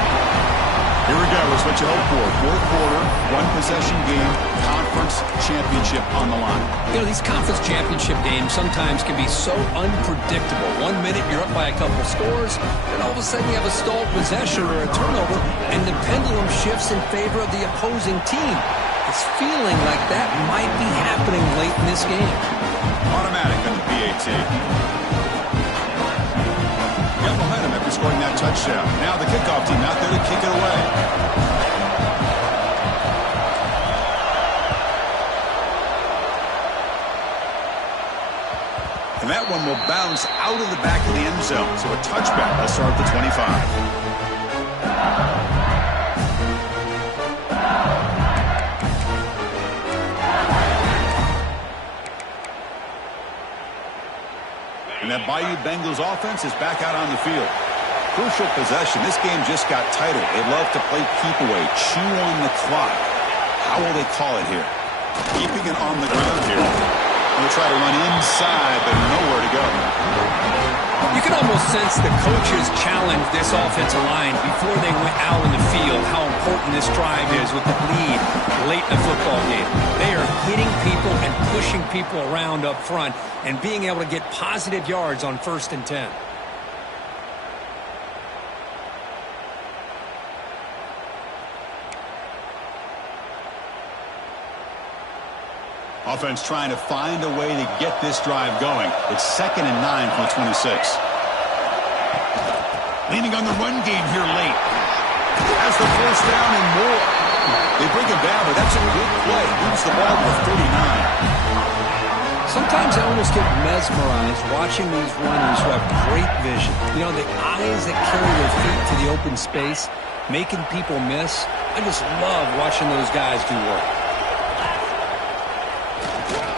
Here we go. It's what you hope for. 4th quarter, 1-possession game, conference championship on the line. You know, these conference championship games sometimes can be so unpredictable. 1 minute you're up by a couple scores, and all of a sudden you have a stalled possession or a turnover, and the pendulum shifts in favor of the opposing team. It's feeling like that might be happening late in this game. Automatic on the PAT. Got momentum after scoring that touchdown. Now the kickoff team out there to kick it away. And that one will bounce out of the back of the end zone. So a touchback will start at the 25. And that Bayou Bengals offense is back out on the field. Crucial possession. This game just got tighter. They love to play keep away, chew on the clock. How will they call it here? Keeping it on the ground here. We'll try to run inside, but nowhere to go. You can almost sense the coaches challenge this offensive line before they went out in the field, how important this drive is with the lead late in the football game. They are hitting people and pushing people around up front and being able to get positive yards on 1st and 10. Offense trying to find a way to get this drive going. It's 2nd and 9 from the 26. Leaning on the run game here late. Has the 1st down and more. They bring it down, but that's a good play. Moves the ball to the 39. Sometimes I almost get mesmerized watching these runners who have great vision. You know, the eyes that carry their feet to the open space, making people miss. I just love watching those guys do work.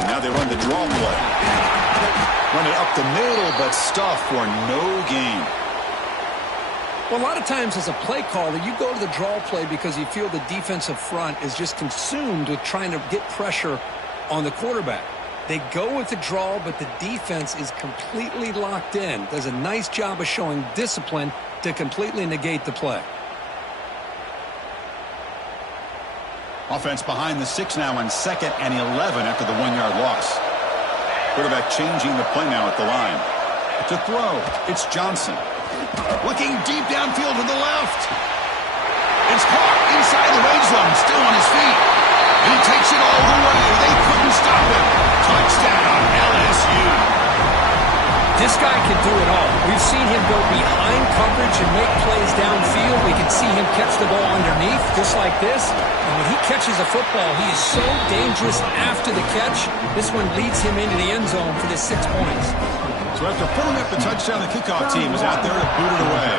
Now they run the draw play. Run it up the middle, but stuff for no gain. Well, a lot of times as a play caller, you go to the draw play because you feel the defensive front is just consumed with trying to get pressure on the quarterback. They go with the draw, but the defense is completely locked in. Does a nice job of showing discipline to completely negate the play. Offense behind the 6 now on 2nd and 11 after the 1-yard loss. Quarterback changing the play now at the line. To throw, it's Johnson. Looking deep downfield to the left. It's caught inside the red zone, still on his feet. And he takes it all the way. They couldn't stop him. Touchdown, LSU. This guy can do it all. We've seen him go behind coverage and make plays downfield. We can see him catch the ball underneath, just like this. And when he catches a football, he is so dangerous after the catch. This one leads him into the end zone for the 6 points. So after pulling up the touchdown, the kickoff team is out there to boot it away.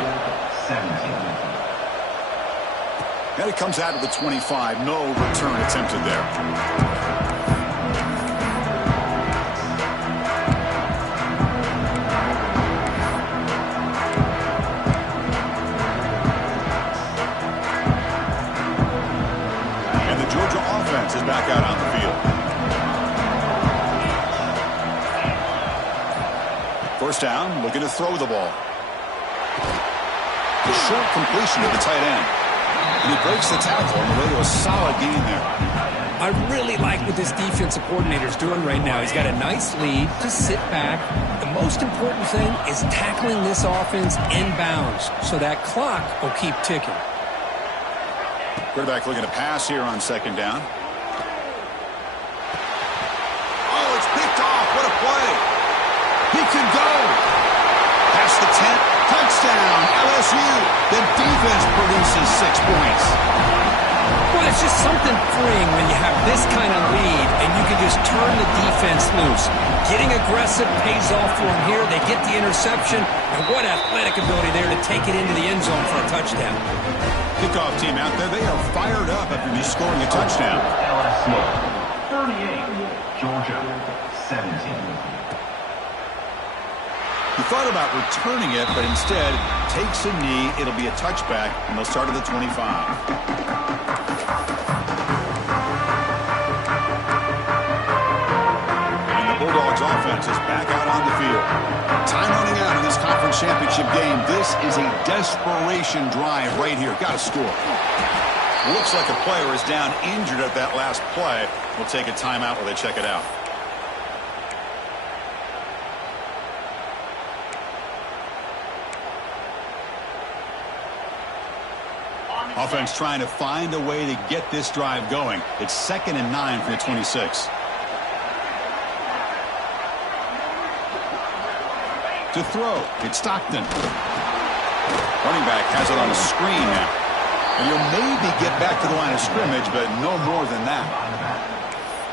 17. And it comes out of the 25. No return attempted there. And the Georgia offense is back out on the field. 1st down, looking to throw the ball. The short completion to the tight end. And he breaks the tackle on the way to a solid gain there. I really like what this defensive coordinator is doing right now. He's got a nice lead. Just sit back. The most important thing is tackling this offense inbounds so that clock will keep ticking. Quarterback looking to pass here on 2nd down. Oh, it's picked off. What a play. He can go. Past the 10. Touchdown, LSU. The defense produces 6 points. Well, it's just something freeing when you have this kind of lead and you can just turn the defense loose. Getting aggressive pays off for them here. They get the interception, and what athletic ability there to take it into the end zone for a touchdown. Kickoff team out there, they are fired up after just scoring a touchdown. LSU 38, Georgia 17. He thought about returning it, but instead takes a knee. It'll be a touchback, and they'll start at the 25. And the Bulldogs offense is back out on the field. Time running out in this conference championship game. This is a desperation drive right here. Got to score. Looks like a player is down injured at that last play. We'll take a timeout while they check it out. Offense trying to find a way to get this drive going. It's 2nd and 9 from the 26. To throw, it's Stockton. Running back has it on the screen now. And you'll maybe get back to the line of scrimmage, but no more than that.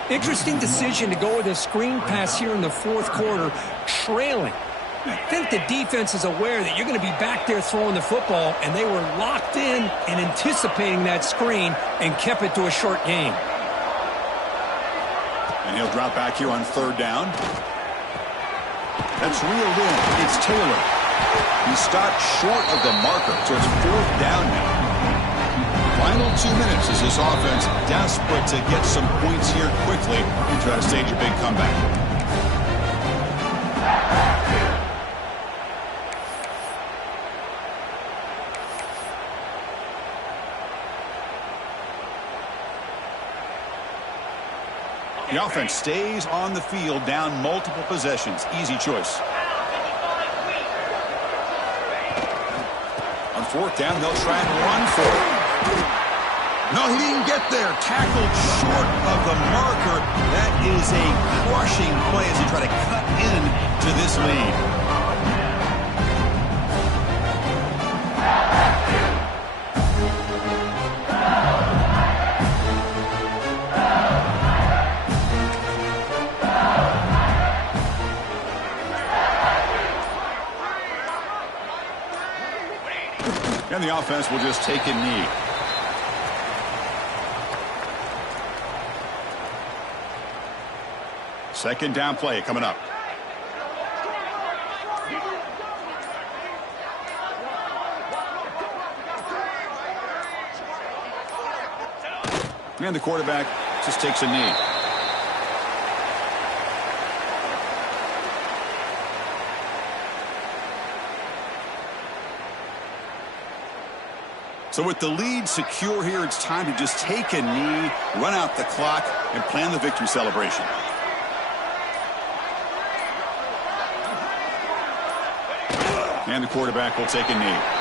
Interesting decision to go with a screen pass here in the 4th quarter, trailing. I think the defense is aware that you're going to be back there throwing the football, and they were locked in and anticipating that screen and kept it to a short gain. And he'll drop back here on 3rd down. That's reeled in. It's Taylor. He stopped short of the marker, so it's 4th down now. Final 2 minutes as this offense desperate to get some points here quickly and try to stage a big comeback. The offense stays on the field, down multiple possessions. Easy choice. On fourth down, they'll try and run for it. No, he didn't get there. Tackled short of the marker. That is a crushing play as he try to cut in to this lead. And the offense will just take a knee. Second down play coming up. And the quarterback just takes a knee. So with the lead secure here, it's time to just take a knee, run out the clock, and plan the victory celebration. And the quarterback will take a knee.